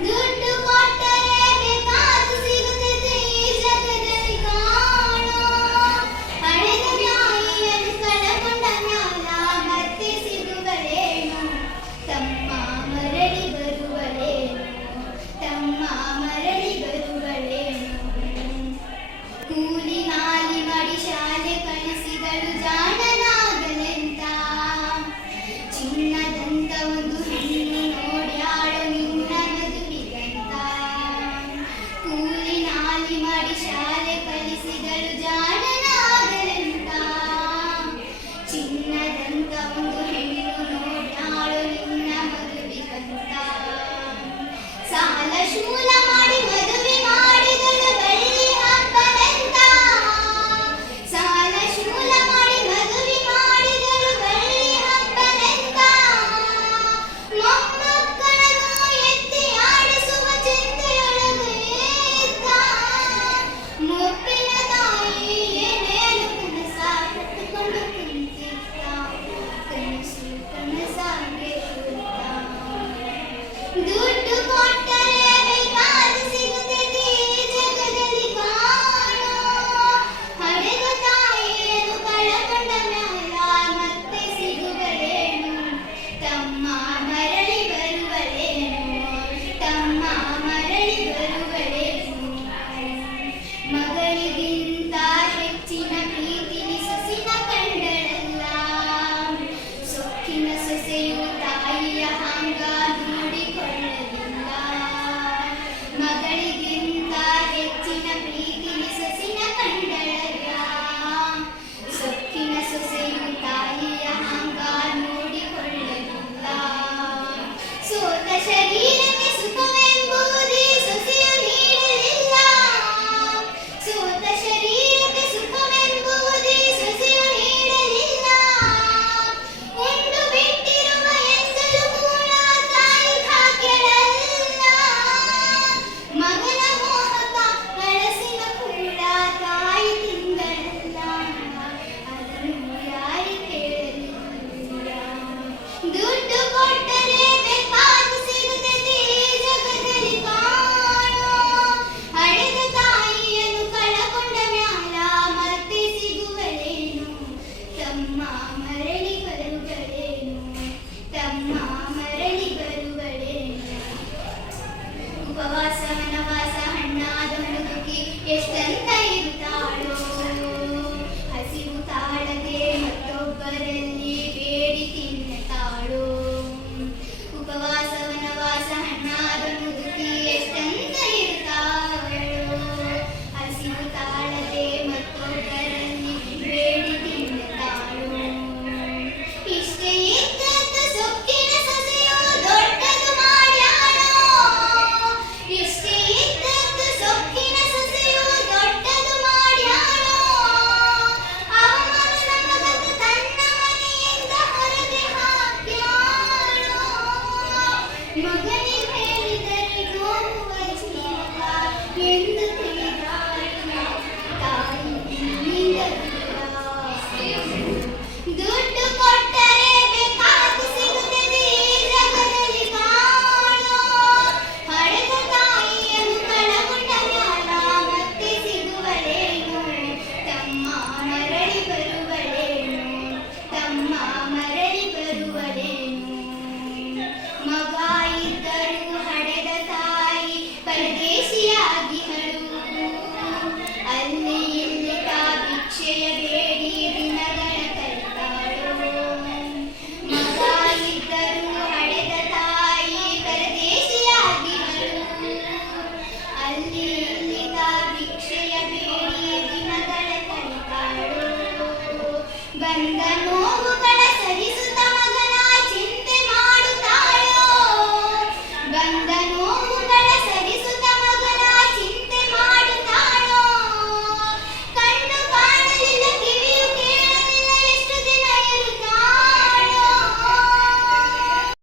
good part Island Yes. എന്തൊക്കെ